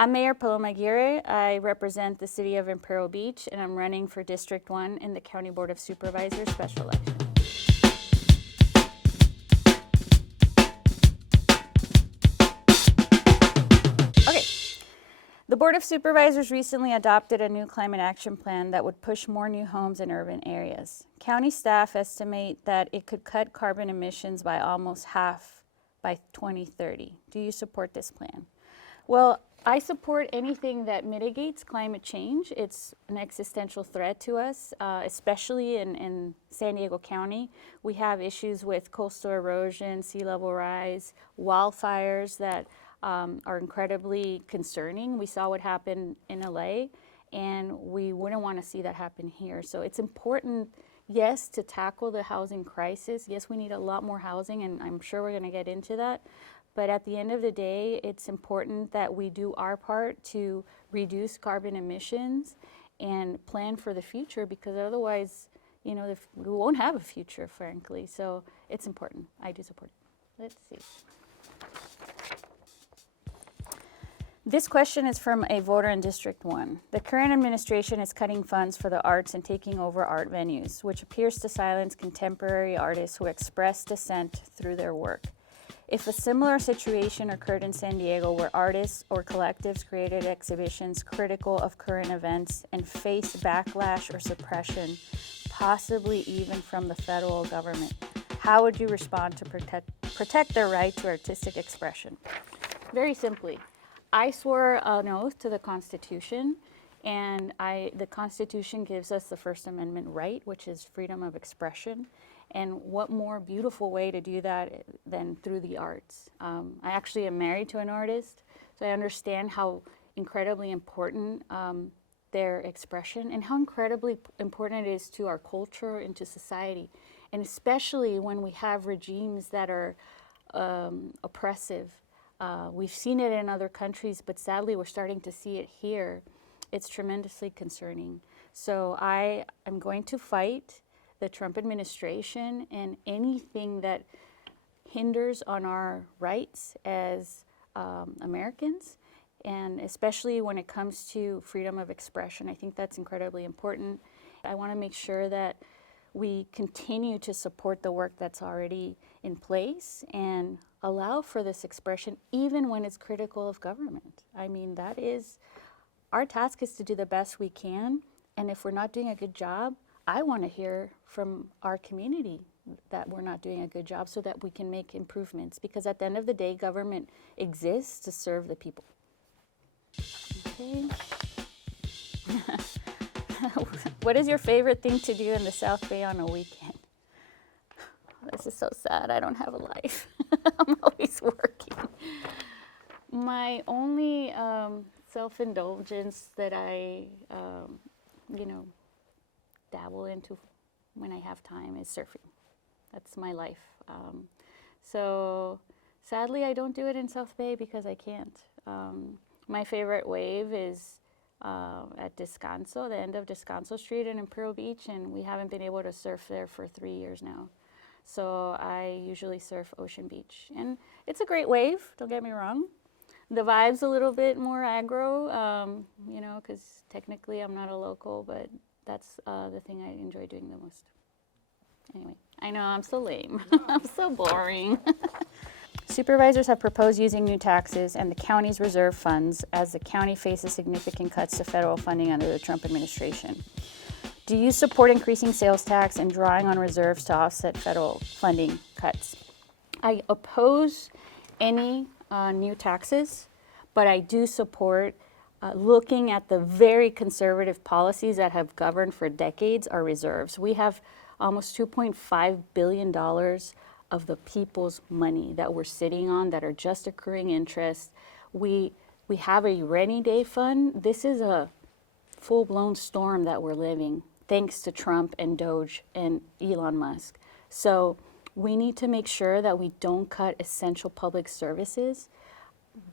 I'm Mayor Paloma Aguirre. I represent the city of Imperial Beach, and I'm running for District 1 in the County Board of Supervisors special election. Okay. The Board of Supervisors recently adopted a new climate action plan that would push more new homes in urban areas. County staff estimate that it could cut carbon emissions by almost half by 2030. Do you support this plan? Well, I support anything that mitigates climate change. It's an existential threat to us, especially in San Diego County. We have issues with coastal erosion, sea level rise, wildfires that are incredibly concerning. We saw what happened in LA, and we wouldn't want to see that happen here. So it's important, yes, to tackle the housing crisis. Yes, we need a lot more housing, and I'm sure we're going to get into that. But at the end of the day, it's important that we do our part to reduce carbon emissions and plan for the future, because otherwise, you know, we won't have a future, frankly. So it's important. I do support it. Let's see. This question is from a voter in District 1. The current administration is cutting funds for the arts and taking over art venues, which appears to silence contemporary artists who express dissent through their work. If a similar situation occurred in San Diego, where artists or collectives created exhibitions critical of current events and faced backlash or suppression, possibly even from the federal government, how would you respond to protect their right to artistic expression? Very simply, I swore an oath to the Constitution, and the Constitution gives us the First Amendment right, which is freedom of expression. And what more beautiful way to do that than through the arts? I actually am married to an artist, so I understand how incredibly important their expression and how incredibly important it is to our culture and to society. And especially when we have regimes that are oppressive. We've seen it in other countries, but sadly we're starting to see it here. It's tremendously concerning. So I am going to fight the Trump administration and anything that hinders on our rights as Americans, and especially when it comes to freedom of expression. I think that's incredibly important. I want to make sure that we continue to support the work that's already in place and allow for this expression even when it's critical of government. I mean, that is, our task is to do the best we can, and if we're not doing a good job, I want to hear from our community that we're not doing a good job so that we can make improvements, because at the end of the day, government exists to serve the people. Okay. What is your favorite thing to do in the South Bay on a weekend? This is so sad. I don't have a life. I'm always working. My only self-indulgence that I, dabble into when I have time is surfing. That's my life. So sadly, I don't do it in South Bay because I can't. My favorite wave is at Descanso, the end of Descanso Street in Imperial Beach, and we haven't been able to surf there for 3 years now. So I usually surf Ocean Beach, and it's a great wave, don't get me wrong. The vibe's a little bit more aggro, because technically I'm not a local, but that's the thing I enjoy doing the most. Anyway, I know I'm so lame. I'm so boring. Supervisors have proposed using new taxes and the county's reserve funds as the county faces significant cuts to federal funding under the Trump administration. Do you support increasing sales tax and drawing on reserves to offset federal funding cuts? I oppose any new taxes, but I do support looking at the very conservative policies that have governed for decades our reserves. We have almost $2.5 billion of the people's money that we're sitting on that are just accruing interest. We have a rainy day fund. This is a full-blown storm that we're living, thanks to Trump and Doge and Elon Musk. So we need to make sure that we don't cut essential public services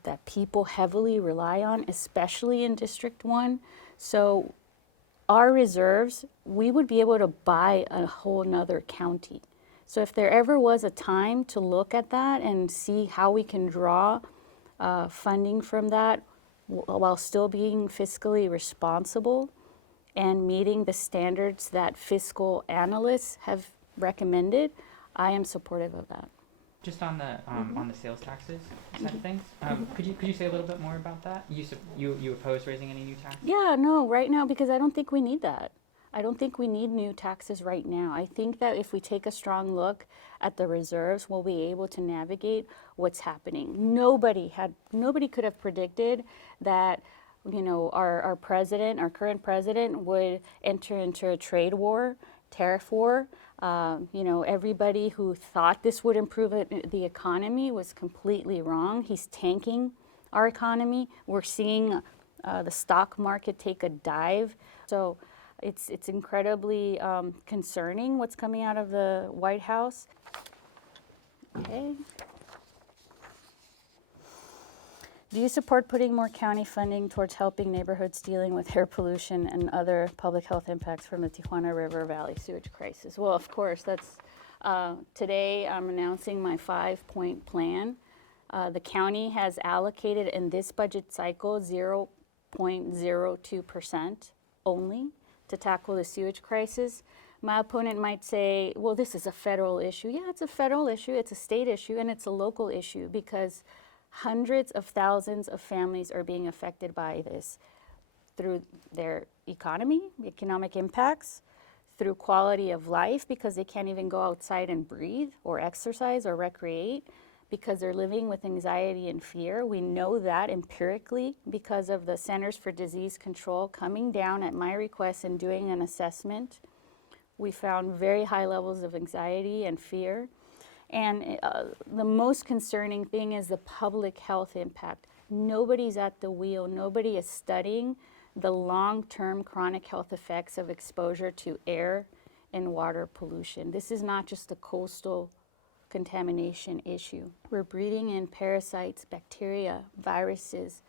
that people heavily rely on, especially in District 1. So our reserves, we would be able to buy a whole nother county. So if there ever was a time to look at that and see how we can draw funding from that, while still being fiscally responsible and meeting the standards that fiscal analysts have recommended, I am supportive of that. Just on the sales taxes side of things, could you say a little bit more about that? You oppose raising any new taxes? Yeah, no, right now, because I don't think we need that. I don't think we need new taxes right now. I think that if we take a strong look at the reserves, we'll be able to navigate what's happening. Nobody could have predicted that, you know, our president, our current president, would enter into a trade war, tariff war. You know, everybody who thought this would improve the economy was completely wrong. He's tanking our economy. We're seeing the stock market take a dive. So it's incredibly concerning what's coming out of the White House. Okay. Do you support putting more county funding towards helping neighborhoods dealing with air pollution and other public health impacts from the Tijuana River Valley sewage crisis? Well, of course, that's today I'm announcing my 5-point plan. The county has allocated in this budget cycle 0.02% only to tackle the sewage crisis. My opponent might say, well, this is a federal issue. Yeah, it's a federal issue, it's a state issue, and it's a local issue because hundreds of thousands of families are being affected by this through their economic impacts, through quality of life because they can't even go outside and breathe or exercise or recreate because they're living with anxiety and fear. We know that empirically because of the Centers for Disease Control coming down at my request and doing an assessment. We found very high levels of anxiety and fear. And the most concerning thing is the public health impact. Nobody's at the wheel. Nobody is studying the long-term chronic health effects of exposure to air and water pollution. This is not just a coastal contamination issue. We're breathing in parasites, bacteria, viruses,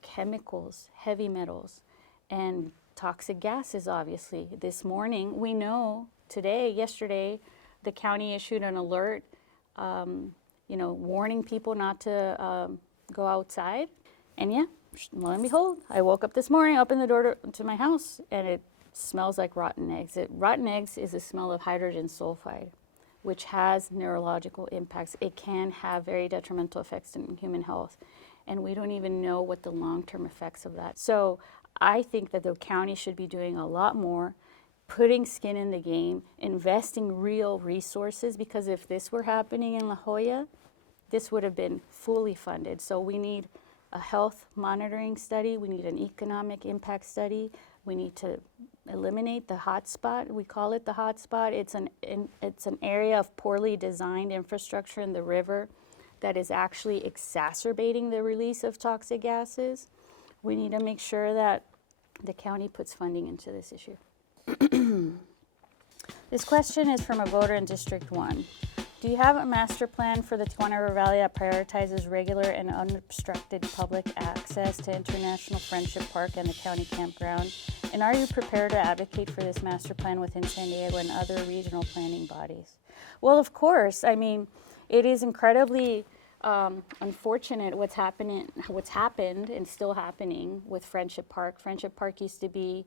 chemicals, heavy metals, and toxic gases, obviously. This morning, we know yesterday, the county issued an alert, warning people not to go outside. And yeah, lo and behold, I woke up this morning, opened the door to my house, and it smells like rotten eggs. Rotten eggs is a smell of hydrogen sulfide, which has neurological impacts. It can have very detrimental effects in human health, and we don't even know what the long-term effects of that. So I think that the county should be doing a lot more, putting skin in the game, investing real resources, because if this were happening in La Jolla, this would have been fully funded. So we need a health monitoring study, we need an economic impact study, we need to eliminate the hotspot. We call it the hotspot. It's an area of poorly designed infrastructure in the river that is actually exacerbating the release of toxic gases. We need to make sure that the county puts funding into this issue. This question is from a voter in District 1. Do you have a master plan for the Tijuana River Valley that prioritizes regular and unobstructed public access to International Friendship Park and the county campground? And are you prepared to advocate for this master plan within San Diego and other regional planning bodies? Well, of course. I mean, it is incredibly unfortunate what's happened and still happening with Friendship Park. Friendship Park used to be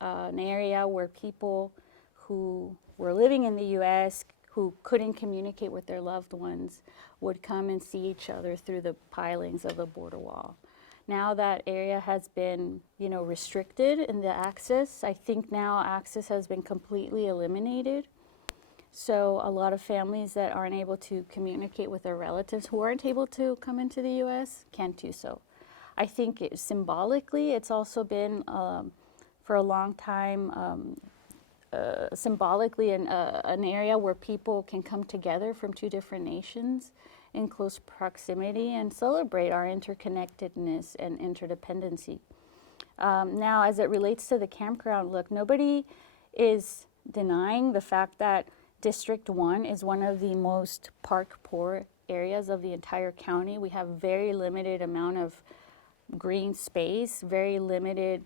an area where people who were living in the U.S., who couldn't communicate with their loved ones, would come and see each other through the pilings of the border wall. Now that area has been, restricted in the access. I think now access has been completely eliminated. So a lot of families that aren't able to communicate with their relatives who aren't able to come into the U.S. can't do so. I think symbolically, it's also been for a long time, symbolically an area where people can come together from two different nations in close proximity and celebrate our interconnectedness and interdependency. Now, as it relates to the campground, look, nobody is denying the fact that District 1 is one of the most park-poor areas of the entire county. We have very limited amount of green space, very limited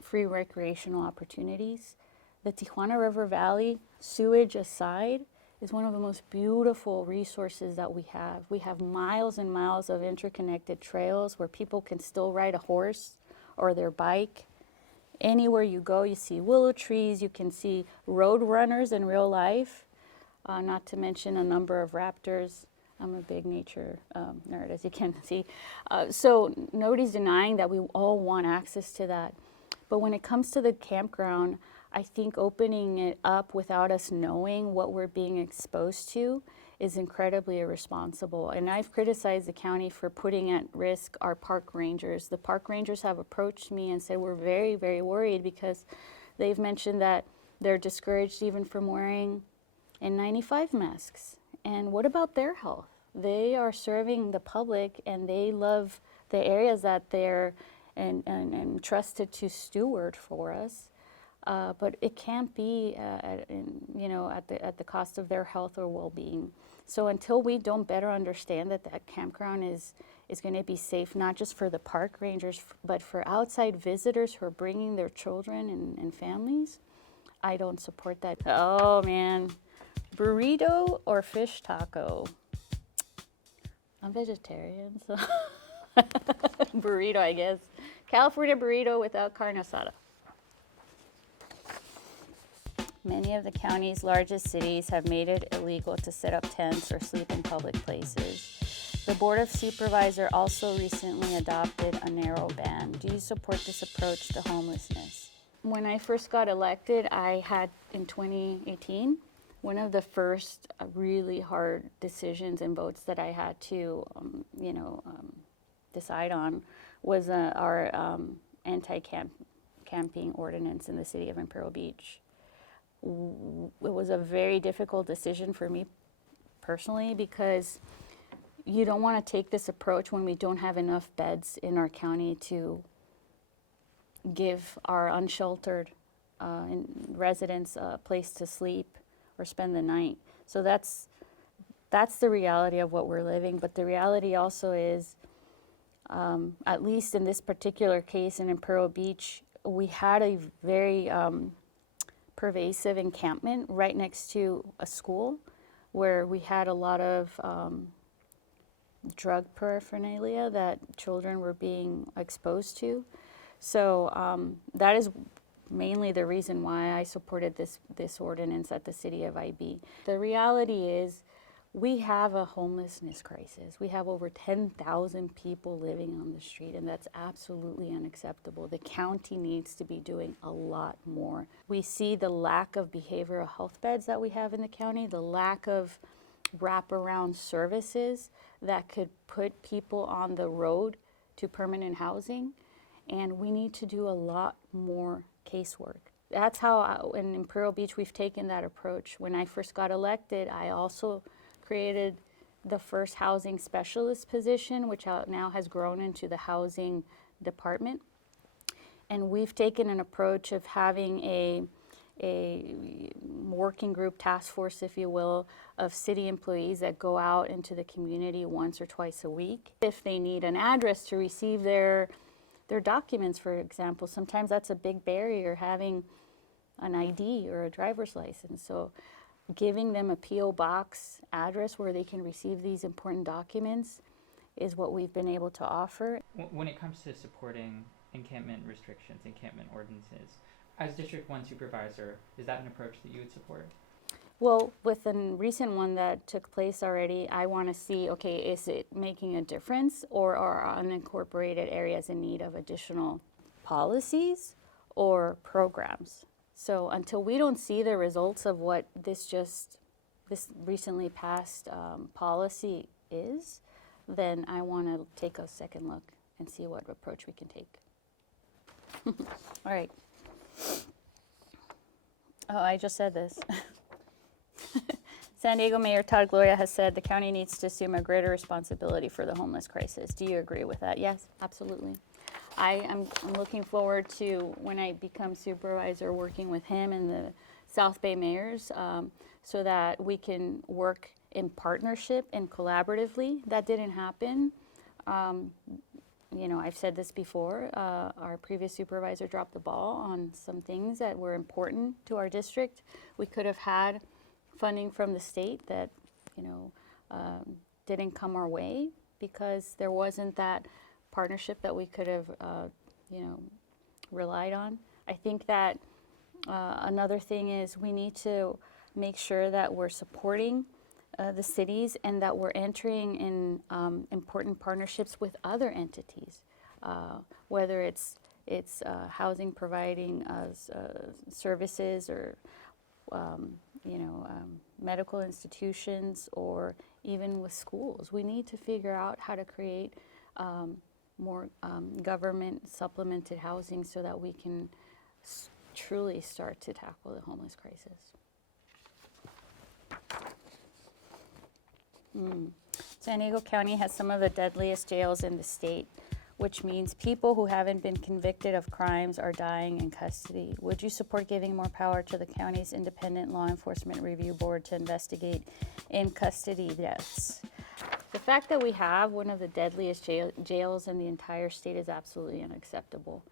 free recreational opportunities. The Tijuana River Valley, sewage aside, is one of the most beautiful resources that we have. We have miles and miles of interconnected trails where people can still ride a horse or their bike. Anywhere you go, you see willow trees, you can see road runners in real life, not to mention a number of raptors. I'm a big nature nerd, as you can see. So nobody's denying that we all want access to that. But when it comes to the campground, I think opening it up without us knowing what we're being exposed to is incredibly irresponsible. And I've criticized the county for putting at risk our park rangers. The park rangers have approached me and said we're very, very worried because they've mentioned that they're discouraged even from wearing N95 masks. And what about their health? They are serving the public and they love the areas that they're and trusted to steward for us. But it can't be, at the cost of their health or well-being. So until we don't better understand that that campground is going to be safe, not just for the park rangers, but for outside visitors who are bringing their children and families, I don't support that. Oh man, burrito or fish taco? I'm vegetarian, so burrito, I guess. California burrito without carne asada. Many of the county's largest cities have made it illegal to set up tents or sleep in public places. The Board of Supervisor also recently adopted a narrow ban. Do you support this approach to homelessness? When I first got elected, I had, in 2018, one of the first really hard decisions and votes that I had to, decide on was our anti-camping ordinance in the city of Imperial Beach. It was a very difficult decision for me personally because you don't want to take this approach when we don't have enough beds in our county to give our unsheltered residents a place to sleep or spend the night. So that's the reality of what we're living. But the reality also is, at least in this particular case in Imperial Beach, we had a very pervasive encampment right next to a school where we had a lot of drug paraphernalia that children were being exposed to. So that is mainly the reason why I supported this ordinance at the city of IB. The reality is we have a homelessness crisis. We have over 10,000 people living on the street, and that's absolutely unacceptable. The county needs to be doing a lot more. We see the lack of behavioral health beds that we have in the county, the lack of wraparound services that could put people on the road to permanent housing, and we need to do a lot more casework. That's how in Imperial Beach we've taken that approach. When I first got elected, I also created the first housing specialist position, which now has grown into the housing department. And we've taken an approach of having a working group task force, if you will, of city employees that go out into the community once or twice a week. If they need an address to receive their documents, for example, sometimes that's a big barrier, having an ID or a driver's license. So giving them a P.O. box address where they can receive these important documents is what we've been able to offer. When it comes to supporting encampment restrictions, encampment ordinances, as District 1 Supervisor, is that an approach that you would support? Well, with the recent one that took place already, I want to see, okay, is it making a difference, or are unincorporated areas in need of additional policies or programs? So until we don't see the results of what this recently passed policy is, then I want to take a second look and see what approach we can take. All right. Oh, I just said this. San Diego Mayor Todd Gloria has said the county needs to assume a greater responsibility for the homeless crisis. Do you agree with that? Yes, absolutely. I'm looking forward to, when I become supervisor, working with him and the South Bay mayors so that we can work in partnership and collaboratively. That didn't happen. I've said this before, our previous supervisor dropped the ball on some things that were important to our district. We could have had funding from the state that, didn't come our way because there wasn't that partnership that we could have, relied on. I think that another thing is we need to make sure that we're supporting the cities and that we're entering in important partnerships with other entities, whether it's housing providing services or medical institutions or even with schools. We need to figure out how to create more government supplemented housing so that we can truly start to tackle the homeless crisis. San Diego County has some of the deadliest jails in the state, which means people who haven't been convicted of crimes are dying in custody. Would you support giving more power to the county's independent law enforcement review board to investigate in custody deaths? The fact that we have one of the deadliest jails in the entire state is absolutely unacceptable.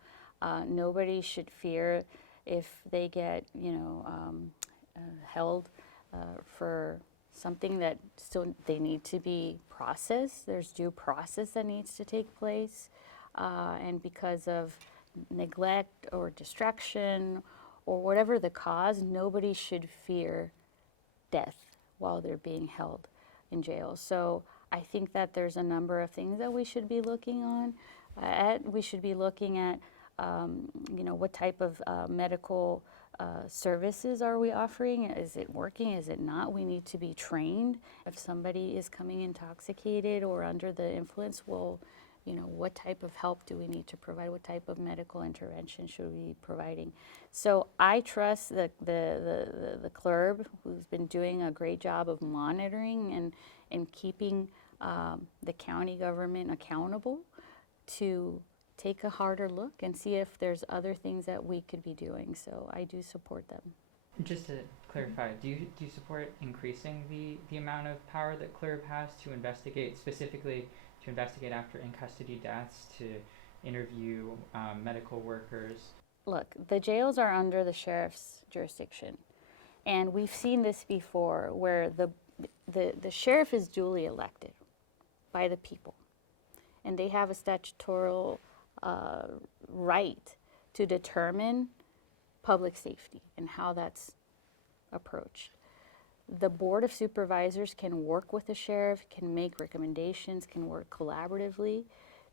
Nobody should fear if they get, held for something that still they need to be processed. There's due process that needs to take place, and because of neglect or distraction or whatever the cause, nobody should fear death while they're being held in jail. So I think that there's a number of things that we should be looking at. We should be looking at, what type of medical services are we offering? Is it working? Is it not? We need to be trained. If somebody is coming intoxicated or under the influence, well, what type of help do we need to provide? What type of medical intervention should we be providing? So I trust the CLRB, who's been doing a great job of monitoring and keeping the county government accountable to take a harder look and see if there's other things that we could be doing. So I do support them. Just to clarify, do you support increasing the amount of power that CLRB has to investigate, specifically to investigate after in-custody deaths, to interview medical workers? Look, the jails are under the sheriff's jurisdiction. And we've seen this before where the sheriff is duly elected by the people. And they have a statutory right to determine public safety and how that's approached. The Board of Supervisors can work with the sheriff, can make recommendations, can work collaboratively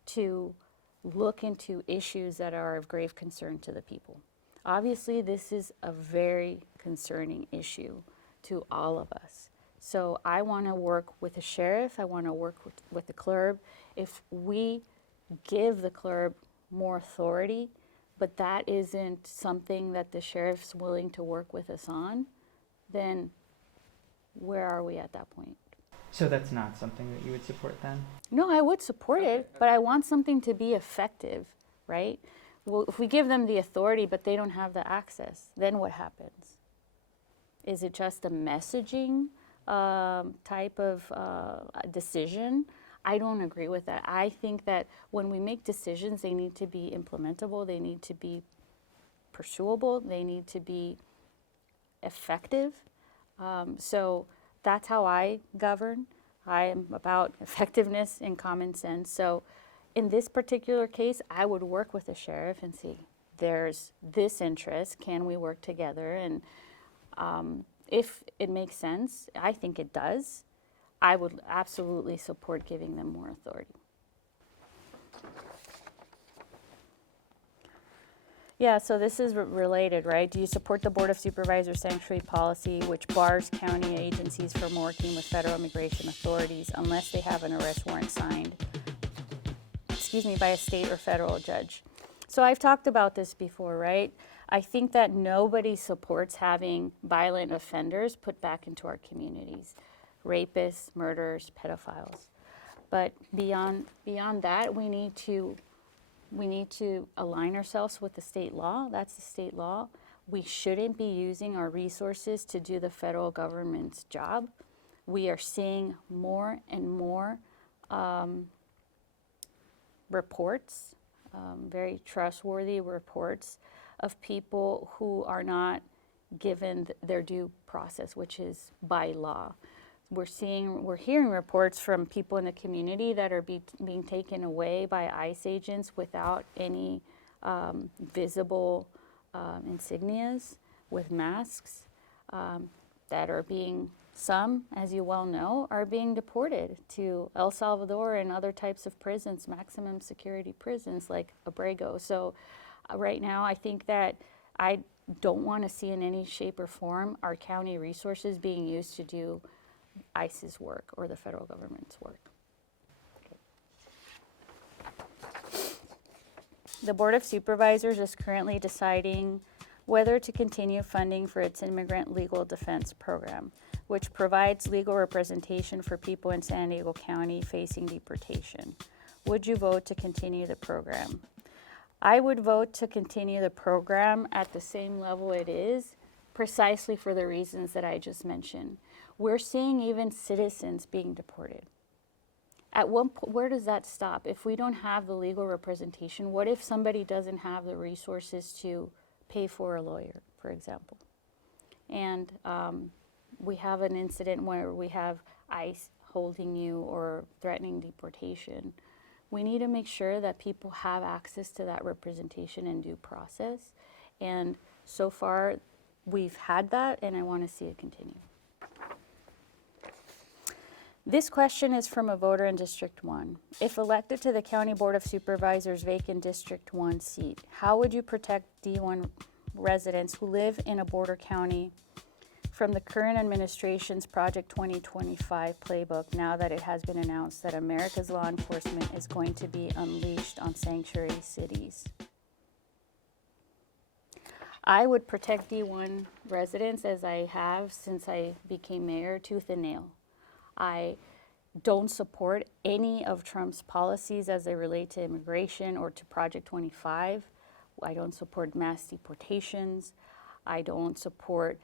to look into issues that are of grave concern to the people. Obviously, this is a very concerning issue to all of us. So I want to work with the sheriff, I want to work with the CLRB. If we give the CLRB more authority, but that isn't something that the sheriff's willing to work with us on, then where are we at that point? So that's not something that you would support then? No, I would support it, but I want something to be effective, right? Well, if we give them the authority, but they don't have the access, then what happens? Is it just a messaging type of decision? I don't agree with that. I think that when we make decisions, they need to be implementable, they need to be pursuable, they need to be effective. So that's how I govern. I am about effectiveness and common sense. So in this particular case, I would work with the sheriff and see, there's this interest, can we work together? And if it makes sense, I think it does, I would absolutely support giving them more authority. Yeah, so this is related, right? Do you support the Board of Supervisors sanctuary policy, which bars county agencies from working with federal immigration authorities unless they have an arrest warrant signed, by a state or federal judge? So I've talked about this before, right? I think that nobody supports having violent offenders put back into our communities, rapists, murderers, pedophiles. But beyond that, we need to align ourselves with the state law. That's the state law. We shouldn't be using our resources to do the federal government's job. We are seeing more and more reports, very trustworthy reports of people who are not given their due process, which is by law. We're hearing reports from people in the community that are being taken away by ICE agents without any visible insignias, with masks, that are being, some, as you well know, are being deported to El Salvador and other types of prisons, maximum security prisons like Abrego. So right now, I think that I don't want to see in any shape or form our county resources being used to do ICE's work or the federal government's work. The Board of Supervisors is currently deciding whether to continue funding for its Immigrant Legal Defense Program, which provides legal representation for people in San Diego County facing deportation. Would you vote to continue the program? I would vote to continue the program at the same level it is, precisely for the reasons that I just mentioned. We're seeing even citizens being deported. At one point, where does that stop? If we don't have the legal representation, what if somebody doesn't have the resources to pay for a lawyer, for example? And we have an incident where we have ICE holding you or threatening deportation. We need to make sure that people have access to that representation and due process. And so far, we've had that, and I want to see it continue. This question is from a voter in District 1. If elected to the County Board of Supervisors' vacant District 1 seat, how would you protect D1 residents who live in a border county from the current administration's Project 2025 playbook now that it has been announced that America's law enforcement is going to be unleashed on sanctuary cities? I would protect D1 residents as I have since I became mayor, tooth and nail. I don't support any of Trump's policies as they relate to immigration or to Project 25. I don't support mass deportations. I don't support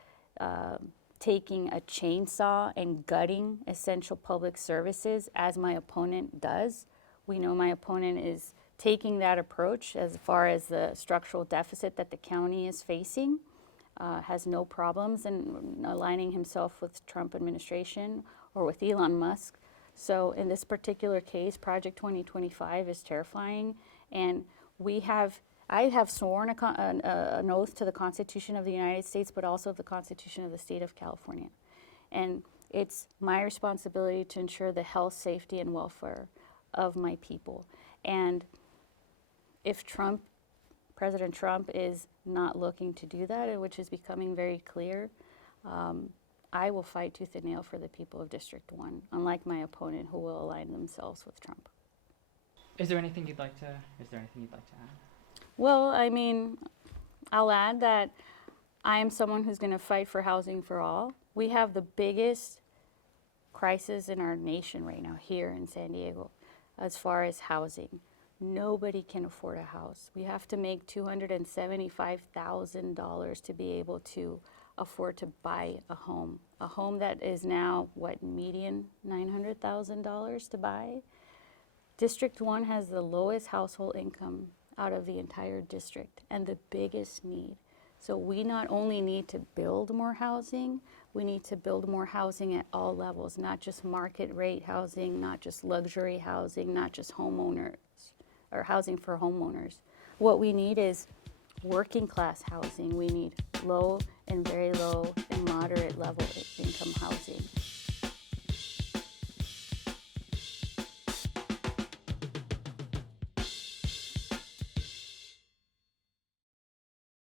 taking a chainsaw and gutting essential public services as my opponent does. We know my opponent is taking that approach as far as the structural deficit that the county is facing, has no problems in aligning himself with Trump administration or with Elon Musk. So in this particular case, Project 2025 is terrifying, and I have sworn an oath to the Constitution of the United States, but also the Constitution of the State of California. And it's my responsibility to ensure the health, safety, and welfare of my people. And if President Trump is not looking to do that, which is becoming very clear, I will fight tooth and nail for the people of District 1, unlike my opponent who will align themselves with Trump. Is there anything you'd like to add? Well, I mean, I'll add that I am someone who's going to fight for housing for all. We have the biggest crisis in our nation right now here in San Diego as far as housing. Nobody can afford a house. We have to make $275,000 to be able to afford to buy a home that is now, median $900,000 to buy. District 1 has the lowest household income out of the entire district and the biggest need. So we not only need to build more housing, we need to build more housing at all levels, not just market rate housing, not just luxury housing, not just homeowners or housing for homeowners. What we need is working class housing. We need low and very low and moderate level income housing.